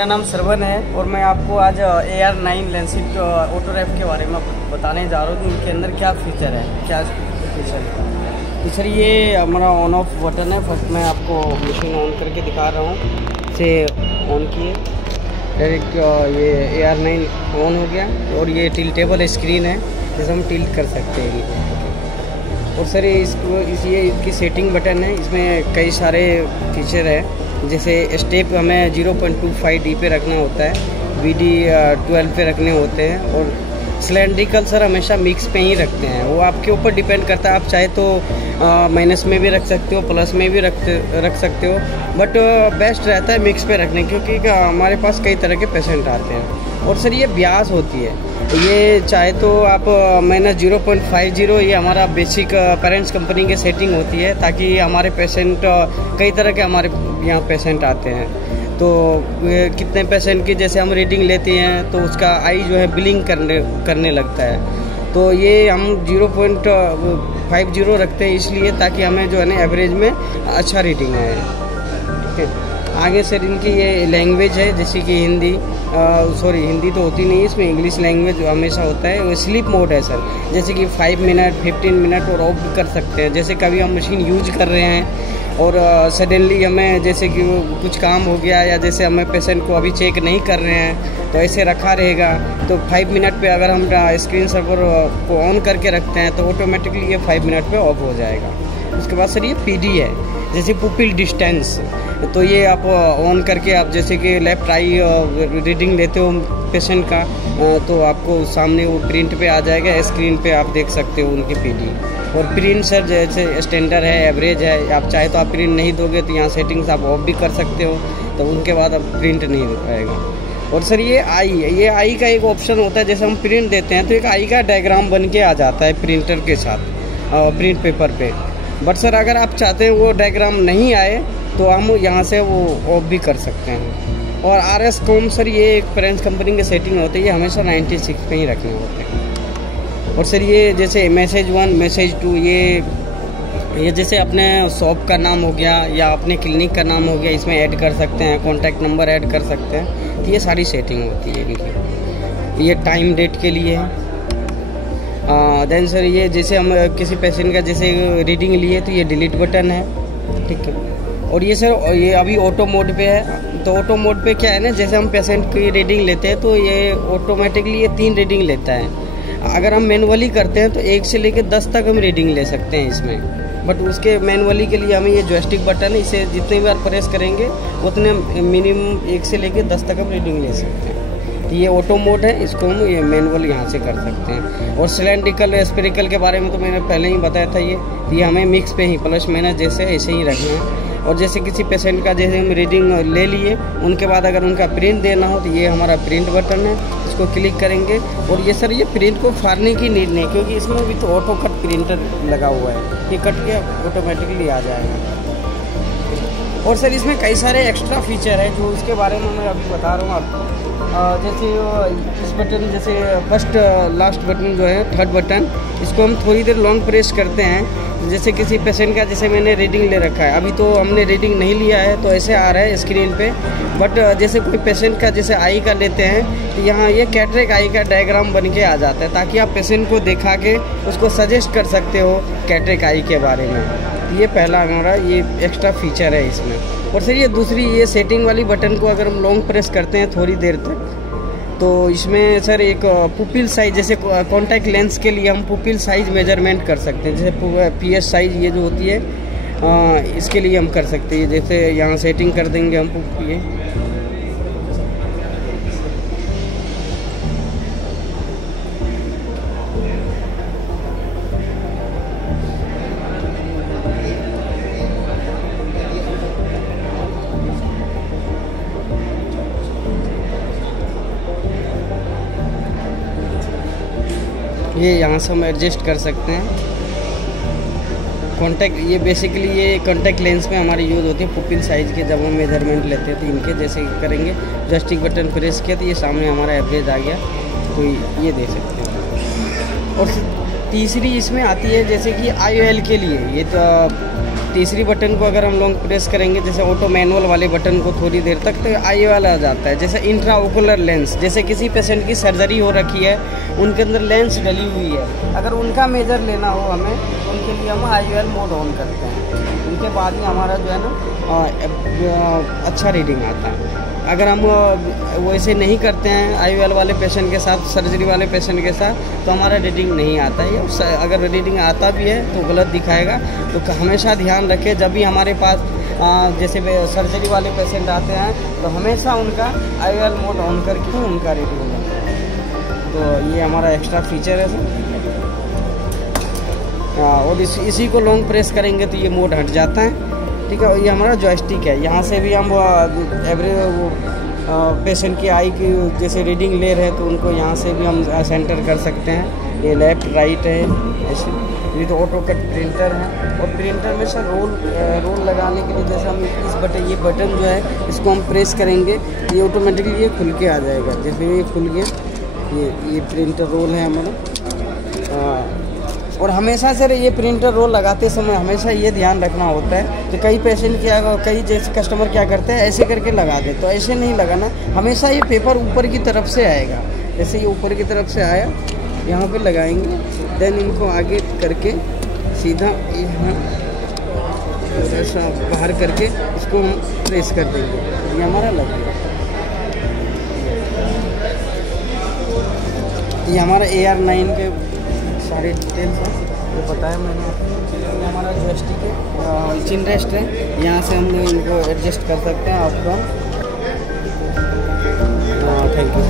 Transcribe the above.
मेरा नाम श्रवण है और मैं आपको आज AR9 लेंसिट ऑटो रैप के बारे में बताने जा रहा हूँ कि इनके अंदर क्या फीचर है, क्या फीचर है। तो सर ये हमारा ऑन ऑफ बटन है। फर्स्ट मैं आपको मशीन ऑन करके दिखा रहा हूँ। इसे ऑन किए, डायरेक्ट ये AR9 ऑन हो गया और ये टिल्टेबल स्क्रीन है जिसे हम टिल्ट कर सकते हैं इनको। और सर ये इसकी सेटिंग बटन है, इसमें कई सारे फीचर है। जैसे स्टेप हमें 0.25D पे रखना होता है, BD 12 पे रखने होते हैं और सिलेंड्रिकल सर हमेशा मिक्स पे ही रखते हैं। वो आपके ऊपर डिपेंड करता है, आप चाहे तो माइनस में भी रख सकते हो, प्लस में भी रख सकते हो, बट बेस्ट रहता है मिक्स पे रखने, क्योंकि हमारे पास कई तरह के पेशेंट आते हैं। और सर ये ब्यास होती है, ये चाहे तो आप -0.50, ये हमारा बेसिक पेरेंट्स कंपनी की सेटिंग होती है, ताकि हमारे पेशेंट कई तरह के हमारे यहाँ पेशेंट आते हैं। तो कितने पेशेंट की जैसे हम रीडिंग लेते हैं तो उसका आई जो है बिलिंग करने लगता है। तो ये हम 0.50 रखते हैं इसलिए ताकि हमें जो है ना एवरेज में अच्छा रीडिंग आए। ठीक है, आगे सर इनकी ये लैंग्वेज है, जैसे कि हिंदी हिंदी तो होती नहीं है इसमें, इंग्लिश लैंग्वेज हमेशा होता है। वो स्लीप मोड है सर, जैसे कि 5 मिनट 15 मिनट और ऑफ भी कर सकते हैं। जैसे कभी हम मशीन यूज कर रहे हैं और सडनली हमें जैसे कि कुछ काम हो गया, या जैसे हमें पेशेंट को अभी चेक नहीं कर रहे हैं तो ऐसे रखा रहेगा, तो 5 मिनट पे अगर हम स्क्रीन सर्वर को ऑन करके रखते हैं तो ऑटोमेटिकली ये 5 मिनट पे ऑफ हो जाएगा। उसके बाद सर ये PD है, जैसे पुपिल डिस्टेंस, तो ये आप ऑन करके आप जैसे कि लेफ्ट आई रीडिंग लेते हो पेशेंट का, तो आपको सामने वो प्रिंट पे आ जाएगा, स्क्रीन पे आप देख सकते हो उनकी PD। और प्रिंट सर जैसे स्टैंडर्ड है, एवरेज है, आप चाहे तो आप प्रिंट नहीं दोगे तो यहाँ सेटिंग्स आप ऑफ भी कर सकते हो, तो उनके बाद अब प्रिंट नहीं दे पाएगा। और सर ये आई का एक ऑप्शन होता है, जैसे हम प्रिंट देते हैं तो एक आई का डायग्राम बन के आ जाता है प्रिंटर के साथ प्रिंट पेपर पे। बट सर अगर आप चाहते हैं वो डायग्राम नहीं आए तो हम यहाँ से वो ऑफ भी कर सकते हैं। और RS कॉम सर ये एक पेरेंट्स कंपनी की सेटिंग होती है, ये हमेशा 96 पे ही रखने होते हैं। और सर ये जैसे मैसेज 1 मैसेज 2, ये जैसे अपने शॉप का नाम हो गया या अपने क्लिनिक का नाम हो गया, इसमें ऐड कर सकते हैं, कॉन्टैक्ट नंबर ऐड कर सकते हैं। तो ये सारी सेटिंग होती है इनकी। ये टाइम डेट के लिए है। देन सर ये जैसे हम किसी पेशेंट का जैसे रीडिंग लिए तो ये डिलीट बटन है। ठीक है, और ये सर ये अभी ऑटो मोड पे है। तो ऑटो मोड पे क्या है ना, जैसे हम पेशेंट की रीडिंग लेते हैं तो ये ऑटोमेटिकली ये 3 रीडिंग लेता है। अगर हम मैनुअली करते हैं तो 1 से लेकर 10 तक हम रीडिंग ले सकते हैं इसमें, बट उसके मैनुअली के लिए हमें ये जॉयस्टिक बटन है, इसे जितनी बार प्रेस करेंगे उतने मिनिमम 1 से लेकर 10 तक हम रीडिंग ले सकते हैं। ये ऑटो मोड है, इसको हम ये मैनुअल यहाँ से कर सकते हैं। और सिलेंड्रिकल स्पेरिकल के बारे में तो मैंने पहले ही बताया था। ये हमें मिक्स पे ही प्लस माइनस जैसे ऐसे ही रखना है। और जैसे किसी पेशेंट का जैसे हम रीडिंग ले लिए, उनके बाद अगर उनका प्रिंट देना हो तो ये हमारा प्रिंट बटन है, इसको क्लिक करेंगे। और ये सर ये प्रिंट को फाड़ने की नीड नहीं, क्योंकि इसमें भी तो ऑटो कट प्रिंटर लगा हुआ है, ये कट के ऑटोमेटिकली आ जाएगा। और सर इसमें कई सारे एक्स्ट्रा फीचर है जो इसके बारे में मैं अभी बता रहा हूँ आपको। जैसे इस बटन, जैसे फर्स्ट लास्ट बटन जो है थर्ड बटन, इसको हम थोड़ी देर लॉन्ग प्रेस करते हैं। जैसे किसी पेशेंट का जैसे मैंने रीडिंग ले रखा है, अभी तो हमने रीडिंग नहीं लिया है तो ऐसे आ रहा है स्क्रीन पे, बट जैसे कोई पेशेंट का जैसे आई का लेते हैं तो यहाँ ये कैटरेक्ट आई का डायग्राम बन के आ जाता है, ताकि आप पेशेंट को दिखा के उसको सजेस्ट कर सकते हो कैटरेक्ट आई के बारे में। ये पहला हमारा ये एक्स्ट्रा फीचर है इसमें। और सर ये दूसरी ये सेटिंग वाली बटन को अगर हम लॉन्ग प्रेस करते हैं थोड़ी देर तक, तो इसमें सर एक पुपिल साइज, जैसे कॉन्टैक्ट लेंस के लिए हम पुपिल साइज मेजरमेंट कर सकते हैं। जैसे PS साइज ये जो होती है इसके लिए हम कर सकते हैं। जैसे यहाँ सेटिंग कर देंगे हम ये यहाँ से हम एडजस्ट कर सकते हैं। कॉन्टैक्ट ये बेसिकली ये कॉन्टैक्ट लेंस में हमारी यूज़ होती है पुपिल साइज़ के, जब हम मेजरमेंट लेते हैं तो इनके जैसे करेंगे, जॉयस्टिक बटन प्रेस किया तो ये सामने हमारा एवरेज आ गया, तो ये दे सकते हैं। और तीसरी इसमें आती है जैसे कि IOL के लिए, ये तो तीसरी बटन को अगर हम लॉन्ग प्रेस करेंगे, जैसे ऑटो मैनुअल वाले बटन को थोड़ी देर तक, तो आई वाला आ जाता है। जैसे इंट्राओकुलर लेंस, जैसे किसी पेशेंट की सर्जरी हो रखी है, उनके अंदर लेंस डली हुई है, अगर उनका मेजर लेना हो हमें, तो उनके लिए हम IOL मोड ऑन करते हैं। उनके बाद में हमारा जो है ना अच्छा रीडिंग आता है। अगर हम वैसे नहीं करते हैं IOL वाले पेशेंट के साथ, सर्जरी वाले पेशेंट के साथ, तो हमारा रीडिंग नहीं आता है। अगर रीडिंग आता भी है तो गलत दिखाएगा। तो हमेशा ध्यान रखें, जब भी हमारे पास जैसे सर्जरी वाले पेशेंट आते हैं, तो हमेशा उनका IOL मोड ऑन करके ही उनका रीडिंग होगा। तो ये हमारा एक्स्ट्रा फीचर है सर। और इसी को लॉन्ग प्रेस करेंगे तो ये मोड हट जाता है, ठीक है। ये हमारा जॉयस्टिक है, यहाँ से भी हम पेशेंट की आई की जैसे रीडिंग ले रहे हैं, तो उनको यहाँ से भी हम सेंटर कर सकते हैं। ये लेफ़्ट राइट है ऐसे। ये तो ऑटो कट प्रिंटर है, और प्रिंटर में सर रोल लगाने के लिए जैसे हम ये बटन जो है, इसको हम प्रेस करेंगे, ये ऑटोमेटिकली ये खुल के आ जाएगा। जैसे ये खुल गया, ये प्रिंटर रोल है हमारा। और हमेशा सर ये प्रिंटर रोल लगाते समय हमेशा ये ध्यान रखना होता है कि कई जैसे कस्टमर क्या करते हैं, ऐसे करके लगा दे, तो ऐसे नहीं लगाना। हमेशा ये पेपर ऊपर की तरफ से आएगा। जैसे ये ऊपर की तरफ से आया, यहाँ पे लगाएंगे, देन इनको आगे करके सीधा यहाँ ऐसा बाहर करके इसको हम प्रेस कर देंगे, ये हमारा लग गया। ये हमारा AR9 के सारे डिटेल्स हैं जो बताया मैंने। ये हमारा जॉयस्टिक है, चिन रेस्ट है, यहाँ से हम इनको एडजस्ट कर सकते हैं आपका। Thank you.